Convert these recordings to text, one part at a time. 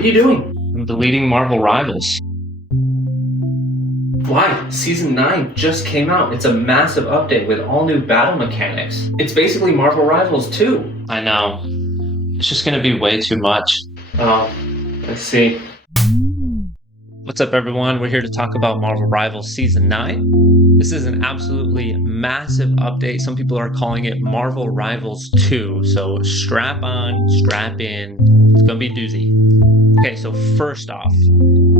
What are you doing? I'm deleting Marvel Rivals. Why? Season 9 just came out. It's a massive update with all new battle mechanics. It's basically Marvel Rivals 2. I know. It's just gonna be way too much. Oh, I see. What's up, everyone? We're here to talk about Marvel Rivals Season 9. This is an absolutely massive update. Some people are calling it Marvel Rivals 2. So strap on, strap in. It's gonna be a doozy. Okay, so first off,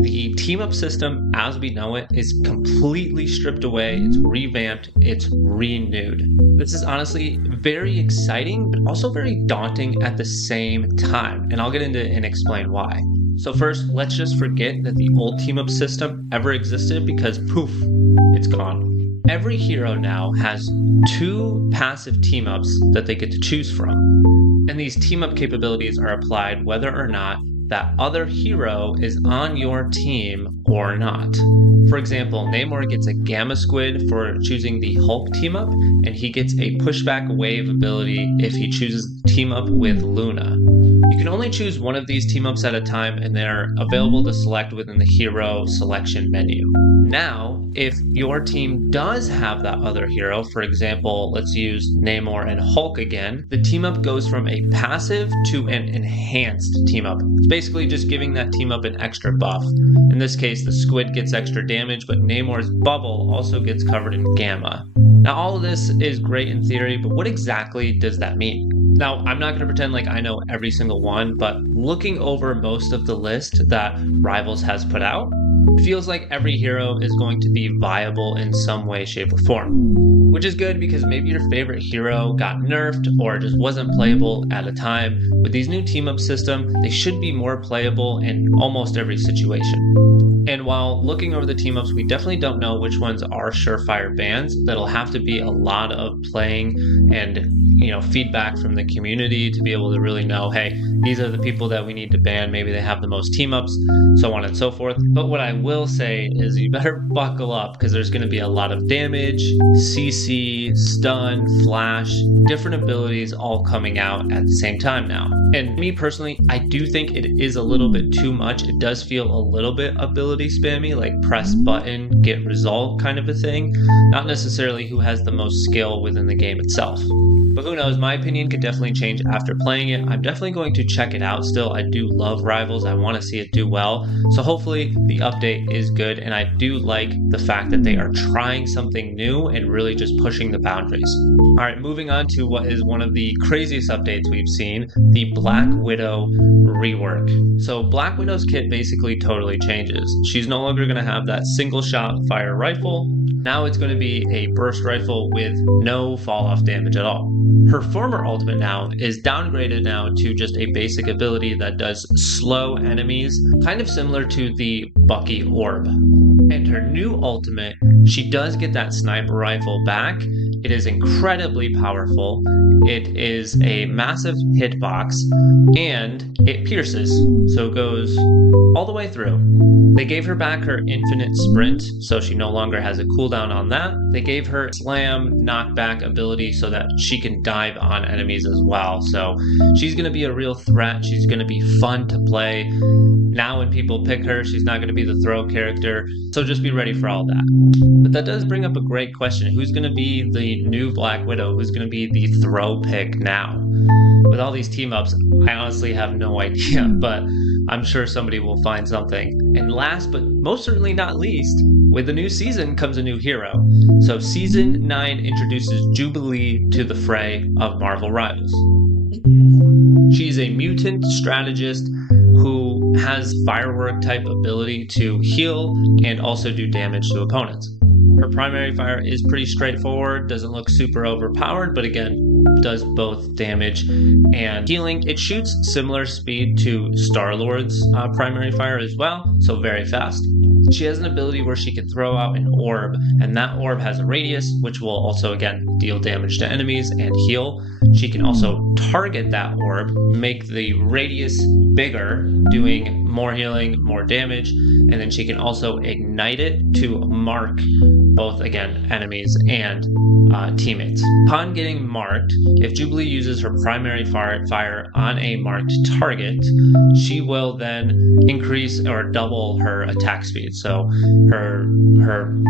the team-up system as we know it is completely stripped away. It's revamped. It's renewed. This is honestly very exciting, but also very daunting at the same time. And I'll get into and explain why. So first, let's just forget that the old team-up system ever existed because poof, it's gone. Every hero now has 2 passive team-ups that they get to choose from. And these team-up capabilities are applied whether or not that other hero is on your team or not. For example, Namor gets a Gamma Squid for choosing the Hulk team-up, and he gets a pushback wave ability if he chooses to team up with Luna. You can only choose one of these team-ups at a time, and they're available to select within the hero selection menu. Now, if your team does have that other hero, for example, let's use Namor and Hulk again, the team-up goes from a passive to an enhanced team-up. It's basically just giving that team-up an extra buff. In this case, the squid gets extra damage, but Namor's bubble also gets covered in gamma. Now, all of this is great in theory, but what exactly does that mean? Now, I'm not going to pretend like I know every single one, but looking over most of the list that Rivals has put out, it feels like every hero is going to be viable in some way, shape, or form. Which is good because maybe your favorite hero got nerfed or just wasn't playable at a time. With these new team-up system, they should be more playable in almost every situation. And while looking over the team-ups, we definitely don't know which ones are surefire bans. That'll have to be a lot of playing and feedback from the community to be able to really know, hey, these are the people that we need to ban. Maybe they have the most team-ups, so on and so forth. But what I will say is you better buckle up because there's going to be a lot of damage, CC, stun, flash, different abilities all coming out at the same time now. And me personally, I do think it is a little bit too much. It does feel a little bit ability spammy, like press button, get result kind of a thing. Not necessarily who has the most skill within the game itself. But who knows, my opinion could definitely change after playing it. I'm definitely going to check it out still. I do love Rivals. I want to see it do well. So hopefully the update is good. And I do like the fact that they are trying something new and really just pushing the boundaries. All right, moving on to what is one of the craziest updates we've seen, the Black Widow rework. So Black Widow's kit basically totally changes. She's no longer going to have that single shot fire rifle. Now it's going to be a burst rifle with no fall off damage at all. Her former ultimate now is downgraded now to just a basic ability that does slow enemies, kind of similar to the Bucky Orb. And her new ultimate, she does get that sniper rifle back. It is incredibly powerful. It is a massive hitbox and it pierces, so it goes all the way through. They gave her back her infinite sprint, so she no longer has a cooldown on that. They gave her slam knockback ability so that she can dive on enemies as well. So she's going to be a real threat. She's going to be fun to play. Now when people pick her, she's not going to be the throw character. So just be ready for all that. But that does bring up a great question. Who's going to be the new Black Widow? Who's going to be the throw pick now? With all these team-ups, I honestly have no idea, but I'm sure somebody will find something. And last but most certainly not least, with the new season comes a new hero. So Season 9 introduces Jubilee to the fray of Marvel Rivals. She's a mutant strategist who has firework type ability to heal and also do damage to opponents. Her primary fire is pretty straightforward, doesn't look super overpowered, but again, does both damage and healing. It shoots similar speed to Star-Lord's primary fire as well, so very fast. She has an ability where she can throw out an orb, and that orb has a radius, which will also, again, deal damage to enemies and heal. She can also target that orb, make the radius bigger, doing more healing, more damage, and then she can also ignite it to mark both, again, enemies and teammates. Upon getting marked, if Jubilee uses her primary fire on a marked target, she will then increase or double her attack speed. So her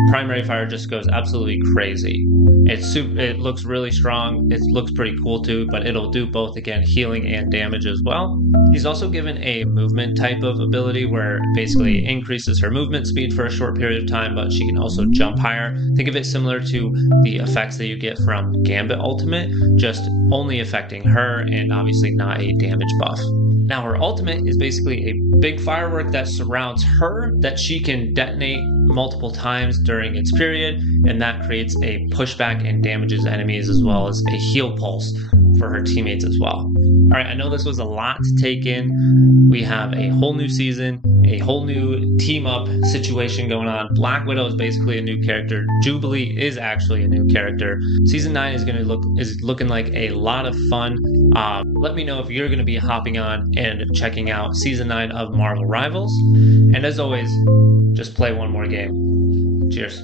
primary fire just goes absolutely crazy. It looks really strong. It looks pretty cool too, but it'll do both, again, healing and damage as well. She's also given a movement type of ability where it basically increases her movement speed for a short period of time, but she can also jump higher. Think of it similar to the effects that you get from Gambit Ultimate, just only affecting her and obviously not a damage buff. Now her ultimate is basically a big firework that surrounds her that she can detonate multiple times during its period, and that creates a pushback and damages enemies as well as a heal pulse for her teammates as well. All right, I know this was a lot to take in. We have a whole new season, a whole new team up situation going on. Black Widow is basically a new character. Jubilee is actually a new character. Season 9 is looking like a lot of fun. Let me know if you're going to be hopping on and checking out Season 9 of Marvel Rivals. And as always, just play one more game. Cheers.